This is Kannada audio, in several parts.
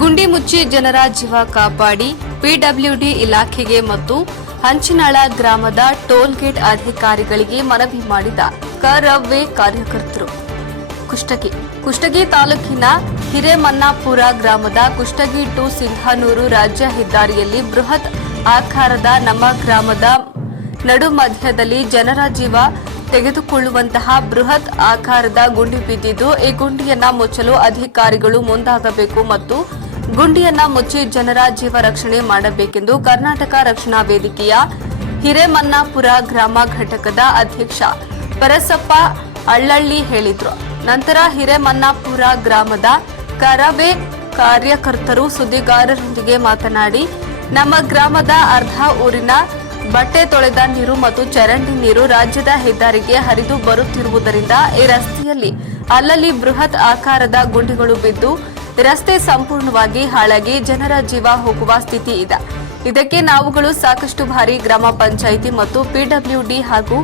ಗುಂಡಿ ಮುಚ್ಚಿ ಜನರ ಜೀವ ಕಾಪಾಡಿ ಪಿಡಬ್ಲ್ಯೂಡಿ ಇಲಾಖೆಗೆ ಮತ್ತು ಹಂಚಿನಾಳ ಗ್ರಾಮದ ಟೋಲ್ ಗೇಟ್ ಅಧಿಕಾರಿಗಳಿಗೆ ಮನವಿ ಮಾಡಿದ ಕರವೇ ಕಾರ್ಯಕರ್ತರು. ಕುಷ್ಟಗಿ ತಾಲೂಕಿನ ಹಿರೇಮನ್ನಾಪುರ ಗ್ರಾಮದ ಕುಷ್ಟಗಿ ಟು ಸಿಂಧನೂರು ರಾಜ್ಯ ಹೆದ್ದಾರಿಯಲ್ಲಿ ಬೃಹತ್ ಆಕಾರದ ನಮ್ಮ ಗ್ರಾಮದ ನಡು ಮಧ್ಯದಲ್ಲಿ ಜನರ ಜೀವ ತೆಗೆದುಕೊಳ್ಳುವಂತಹ ಬೃಹತ್ ಆಕಾರದ ಗುಂಡಿ ಬಿದ್ದಿದ್ದು, ಈ ಗುಂಡಿಯನ್ನ ಮುಚ್ಚಲು ಅಧಿಕಾರಿಗಳು ಮುಂದಾಗಬೇಕು ಮತ್ತು ಗುಂಡಿಯನ್ನ ಮುಚ್ಚಿ ಜನರ ಜೀವ ರಕ್ಷಣೆ ಮಾಡಬೇಕೆಂದು ಕರ್ನಾಟಕ ರಕ್ಷಣಾ ವೇದಿಕೆಯ ಹಿರೇಮನ್ನಾಪುರ ಗ್ರಾಮ ಘಟಕದ ಅಧ್ಯಕ್ಷ ಪರಸಪ್ಪ ಅಳ್ಳಳ್ಳಿ ಹೇಳಿದರು. ನಂತರ ಹಿರೇಮನ್ನಾಪುರ ಗ್ರಾಮದ ಕರವೇ ಕಾರ್ಯಕರ್ತರು ಸುದ್ದಿಗಾರರೊಂದಿಗೆ ಮಾತನಾಡಿ, ನಮ್ಮ ಗ್ರಾಮದ ಅರ್ಧ ಊರಿನ ಬಟ್ಟೆ ತೊಳೆದ ನೀರು ಮತ್ತು ಚರಂಡಿ ನೀರು ರಾಜ್ಯದ ಹೆದ್ದಾರಿಗೆ ಹರಿದು ಬರುತ್ತಿರುವುದರಿಂದ ಈ ರಸ್ತೆಯಲ್ಲಿ ಅಲ್ಲಲ್ಲಿ ಬೃಹತ್ ಆಕಾರದ ಗುಂಡಿಗಳು ಬಿದ್ದು ರಸ್ತೆ ಸಂಪೂರ್ಣವಾಗಿ ಹಾಳಾಗಿ ಜನರ ಜೀವ ಹೋಗುವ ಸ್ಥಿತಿ ಇದೆ. ಇದಕ್ಕೆ ನಾವುಗಳು ಸಾಕಷ್ಟು ಬಾರಿ ಗ್ರಾಮ ಪಂಚಾಯಿತಿ ಮತ್ತು ಪಿಡಬ್ಲ್ಯೂಡಿ ಹಾಗೂ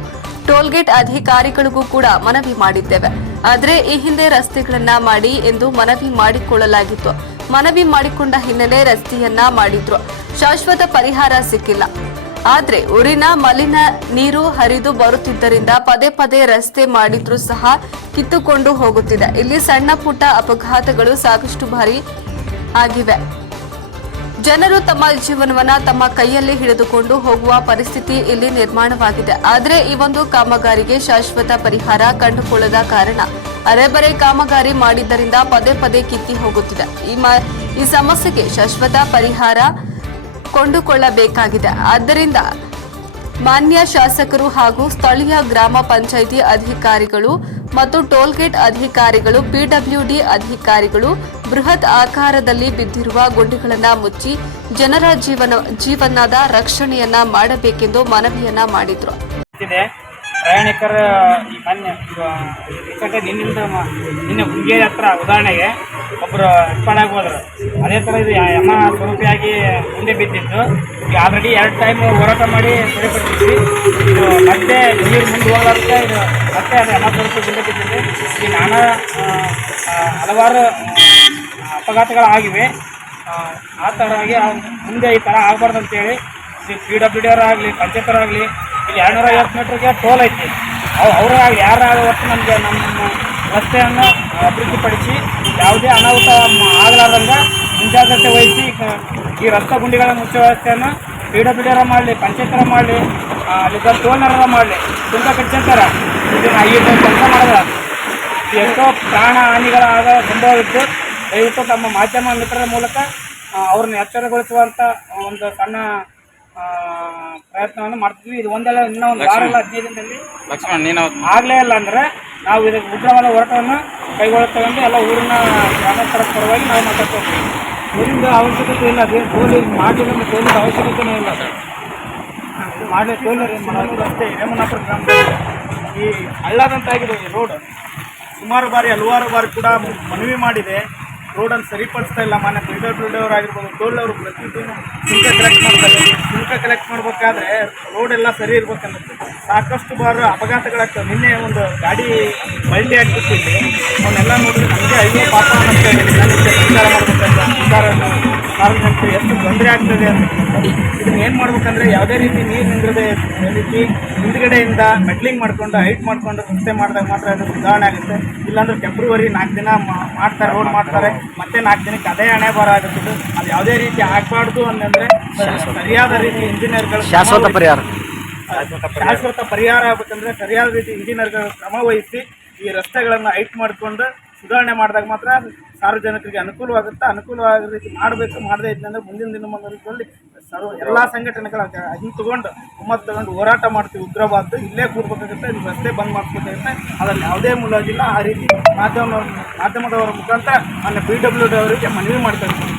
ಟೋಲ್ಗೇಟ್ ಅಧಿಕಾರಿಗಳಿಗೂ ಕೂಡ ಮನವಿ ಮಾಡಿದ್ದೇವೆ. ಆದರೆ ಈ ಹಿಂದೆ ರಸ್ತೆಗಳನ್ನ ಮಾಡಿ ಎಂದು ಮನವಿ ಮಾಡಿಕೊಳ್ಳಲಾಗಿತ್ತು. ಮನವಿ ಮಾಡಿಕೊಂಡ ಹಿನ್ನೆಲೆ ರಸ್ತೆಯನ್ನ ಮಾಡಿದ್ರು. ಶಾಶ್ವತ ಪರಿಹಾರ ಸಿಕ್ಕಿಲ್ಲ. ಆದ್ರೆ ಊರಿನ ಮಲಿನ ನೀರು ಹರಿದು ಬರುತ್ತಿದ್ದರಿಂದ ಪದೇ ಪದೇ ರಸ್ತೆ ಮಾಡಿದ್ರೂ ಸಹ ಕಿತ್ತುಕೊಂಡು ಹೋಗುತ್ತಿದೆ. ಇಲ್ಲಿ ಸಣ್ಣ ಪುಟ್ಟ ಅಪಘಾತಗಳು ಸಾಕಷ್ಟು ಬಾರಿ ಆಗಿವೆ. ಜನರು ತಮ್ಮ ಜೀವನವನ್ನ ತಮ್ಮ ಕೈಯಲ್ಲಿ ಹಿಡಿದುಕೊಂಡು ಹೋಗುವ ಪರಿಸ್ಥಿತಿ ಇಲ್ಲಿ ನಿರ್ಮಾಣವಾಗಿದೆ. ಆದರೆ ಈ ಒಂದು ಕಾಮಗಾರಿಗೆ ಶಾಶ್ವತ ಪರಿಹಾರ ಕಂಡುಕೊಳ್ಳದ ಕಾರಣ ಅರೆಬರೆ ಕಾಮಗಾರಿ ಮಾಡಿದ್ದರಿಂದ ಪದೇ ಪದೇ ಕಿತ್ತಿ ಹೋಗುತ್ತಿದೆ. ಈ ಸಮಸ್ಯೆಗೆ ಶಾಶ್ವತ ಪರಿಹಾರ ಕೊಂಡುಕೊಳ್ಳಬೇಕಾಗಿದೆ. ಆದ್ದರಿಂದ ಮಾನ್ಯ ಶಾಸಕರು ಹಾಗೂ ಸ್ಥಳೀಯ ಗ್ರಾಮ ಪಂಚಾಯಿತಿ ಅಧಿಕಾರಿಗಳು ಮತ್ತು ಟೋಲ್ಗೇಟ್ ಅಧಿಕಾರಿಗಳು, ಪಿಡಬ್ಲ್ಯೂಡಿ ಅಧಿಕಾರಿಗಳು ಬೃಹತ್ ಆಕಾರದಲ್ಲಿ ಬಿದ್ದಿರುವ ಗುಂಡಿಗಳನ್ನು ಮುಚ್ಚಿ ಜನರ ಜೀವನದ ರಕ್ಷಣೆಯನ್ನ ಮಾಡಬೇಕೆಂದು ಮನವಿಯನ್ನ ಮಾಡಿದ್ರು. ಪ್ರಯಾಣಿಕರ ಈ ಮೊನ್ನೆ ನಿನ್ನೆ ಹುಂಗೇರಿ ಹತ್ರ ಉದಾಹರಣೆಗೆ ಒಬ್ಬರು ಎಕ್ಸ್ಪೈರ್ ಹೋದ್ರು. ಅದೇ ಥರ ಇದು ಯಮ ಸ್ವರೂಪಿಯಾಗಿ ಮುಂದೆ ಬಿದ್ದಿದ್ದು. ಈಗ ಆಲ್ರೆಡಿ 2 ಟೈಮ್ ಹೋರಾಟ ಮಾಡಿ ಸರಿಪಡಿಸಿದ್ವಿ. ಇದು ಮತ್ತೆ ನೀರು ಮುಂದೆ ಹೋಗ್ಲಾರ್ದೆ ಇದು ಮತ್ತೆ ಅದು ಯಮ ಸ್ವರೂಪ ಮುಂದೆ ಬಿದ್ದಿದ್ದು. ಈ ಹಲವಾರು ಅಪಘಾತಗಳಾಗಿವೆ. ಆ ಥರವಾಗಿ ಮುಂದೆ ಈ ಥರ ಆಗಬಾರ್ದು ಅಂತೇಳಿ ಪಿಡಬ್ಲ್ಯೂಡಿ ಅವರಾಗಲಿ ಪಂಚಾಯತರಾಗಲಿ ಇಲ್ಲಿ 250 ಮೀಟ್ರಿಗೆ ಟೋಲ್ ಐತಿ. ಅವರಾಗಲಿ ಯಾರಾಗ ಹೊತ್ತು ನಮಗೆ ನಮ್ಮ ರಸ್ತೆಯನ್ನು ಅಭಿವೃದ್ಧಿಪಡಿಸಿ ಯಾವುದೇ ಅನಾಹುತ ಆಗಲಾರ್ದಂಗೆ ಮುಂಜಾಗ್ರತೆ ವಹಿಸಿ ಈ ರಸ್ತೆ ಗುಂಡಿಗಳ ಮುಚ್ಚುವ ವ್ಯವಸ್ಥೆಯನ್ನು ಪಿಡಬ್ಲ್ಯೂಡಿ ಮಾಡಲಿ, ಪಂಚಾಯತರ ಮಾಡಲಿ, ಅಲ್ಲಿದ್ದ ಟೋಲ್ನರ ಮಾಡಲಿ, ಸುಂಕ ಕಟ್ಟಿಸ್ತಾರೆ. ಇದನ್ನು ಈ ಕೆಲಸ ಮಾಡಿದ್ರೆ ಎಷ್ಟೋ ಪ್ರಾಣ ಹಾನಿಗಳಾಗ ಸಂಭವವಿದ್ದು ದಯವಿಟ್ಟು ತಮ್ಮ ಮಾಧ್ಯಮ ಮಿತ್ರರ ಮೂಲಕ ಅವ್ರನ್ನ ಎಚ್ಚರಗೊಳಿಸುವಂಥ ಒಂದು ಸಣ್ಣ ಪ್ರಯತ್ನವನ್ನು ಮಾಡ್ತಿದ್ವಿ. ಇದು ಒಂದಲ್ಲ ಇನ್ನೂ ಒಂದು ವಾರ ಇಲ್ಲ 15 ದಿನದಲ್ಲಿ ಆಗಲೇ ಇಲ್ಲ ಅಂದರೆ ನಾವು ಇದಕ್ಕೆ ಉಗ್ರವಾದ ಹೋರಾಟವನ್ನು ಕೈಗೊಳ್ಳುತ್ತೇವೆ. ಎಲ್ಲ ಊರಿನ ಗ್ರಾಮಸ್ಥರ ಪರವಾಗಿ ನಾವು ಮಾತಾಡ್ತೀವಿ. ಊರಿಂದ ಅವಶ್ಯಕತೆ ಇಲ್ಲ, ಅದೇ ಟೋಲ್ ಮಾಡಲಿಲ್ಲ, ಟೋಲಿನ ಅವಶ್ಯಕತೆಯೇ ಇಲ್ಲ ಸರ್. ಮಾಡಲಿ ಟೋಲ್ ರಸ್ತೆ ಹಿರೇಮನ್ನಾಪುರ ಗ್ರಾಮದಲ್ಲಿ ಈ ಹಳ್ಳದಂತಾಗಿದೆ. ಈ ರೋಡ್ ಸುಮಾರು ಬಾರಿ ಹಲವಾರು ಬಾರಿ ಕೂಡ ಮನವಿ ಮಾಡಿದೆ. ರೋಡನ್ನು ಸರಿಪಡಿಸ್ತಾ ಇಲ್ಲ. ಮಾನ್ಯ ಪಿಡಬ್ಲ್ಯೂಡಿ ಅವರಾಗಿರ್ಬೋದು, ಟೋಲ್ ಅವರು ಪ್ರತಿದಿನ ಶುಲ್ಕ ಕಲೆಕ್ಟ್ ಮಾಡ್ತಾರೆ. ಶುಲ್ಕ ಕಲೆಕ್ಟ್ ಮಾಡಬೇಕಾದ್ರೆ ರೋಡ್ ಎಲ್ಲ ಸರಿ ಇರ್ಬೇಕನ್ನತ್ತೆ. ಸಾಕಷ್ಟು ಬಾರಿ ಅಪಘಾತಗಳಾಗ್ತವೆ. ನಿನ್ನೆ ಒಂದು ಗಾಡಿ ಬಳ್ಳಿ ಆಗ್ತಿತ್ತು. ಅವನ್ನೆಲ್ಲ ನೋಡಿದ್ರೆ ನಮಗೆ ಅಯ್ಯೋ ಪಾಪ ಅನ್ನಿಸ್ತಾ ಇದೆ. ವಿಚಾರ ಮಾಡಬೇಕಂತ ಸಾರ್ವಜನಿಕರು ಎಷ್ಟು ತೊಂದರೆ ಆಗ್ತದೆ ಅಂತ. ಇದನ್ನು ಏನು ಮಾಡ್ಬೇಕಂದ್ರೆ ಯಾವುದೇ ರೀತಿ ನೀರು ನಿಂದಿರದೆ ರೀತಿ ಹಿಂದ್ಗಡೆಯಿಂದ ಮೆಟ್ಲಿಂಗ್ ಮಾಡ್ಕೊಂಡು ಹೈಟ್ ಮಾಡ್ಕೊಂಡು ರಸ್ತೆ ಮಾಡಿದಾಗ ಮಾತ್ರ ಅದು ಸುಧಾರಣೆ ಆಗುತ್ತೆ. ಇಲ್ಲಾಂದ್ರೆ ಫೆಬ್ರವರಿ 4 ದಿನ ಮಾಡ್ತಾರೆ, ರೋಡ್ ಮಾಡ್ತಾರೆ, ಮತ್ತೆ 4 ದಿನಕ್ಕೆ ಅದೇ ಹಣೆ ಬರ ಆಗುತ್ತದೆ. ಅದು ಯಾವುದೇ ರೀತಿ ಆಗಬಾರ್ದು ಅಂತಂದರೆ ಸರಿಯಾದ ರೀತಿ ಇಂಜಿನಿಯರ್ಗಳು ಶಾಶ್ವತ ಪರಿಹಾರ ಆಗಬೇಕಂದ್ರೆ ಸರಿಯಾದ ರೀತಿ ಇಂಜಿನಿಯರ್ಗಳು ಕ್ರಮ ವಹಿಸಿ ಈ ರಸ್ತೆಗಳನ್ನು ಹೈಟ್ ಮಾಡಿಕೊಂಡು ಸುಧಾರಣೆ ಮಾಡಿದಾಗ ಮಾತ್ರ ಸಾರ್ವಜನಿಕರಿಗೆ ಅನುಕೂಲವಾಗುತ್ತೆ. ಅನುಕೂಲವಾದ ರೀತಿ ಮಾಡಬೇಕು. ಮಾಡದೇ ಇದ್ದಂದ್ರೆ ಮುಂದಿನ ದಿನಮಾನಗಳಲ್ಲಿ ಎಲ್ಲ ಸಂಘಟನೆಗಳ ತಗೊಂಡು ಒಮ್ಮತ್ತು ತಗೊಂಡು ಹೋರಾಟ ಮಾಡ್ತೀವಿ. ಉಗ್ರವಾದ ಇಲ್ಲೇ ಕೂಡಬೇಕಾಗುತ್ತೆ, ಇದು ರಸ್ತೆ ಬಂದ್ ಮಾಡಿಸ್ಬೇಕಾಗುತ್ತೆ. ಅದರಲ್ಲಿ ಯಾವುದೇ ಮುಲಾಜಿಲ್ಲ. ಆ ರೀತಿ ಮಾಧ್ಯಮದವರ ಮುಖಾಂತರ ನನ್ನ ಪಿಡಬ್ಲ್ಯೂಡಿ ಅವರಿಗೆ ಮನವಿ ಮಾಡ್ತಾ ಇದ್ದೀನಿ.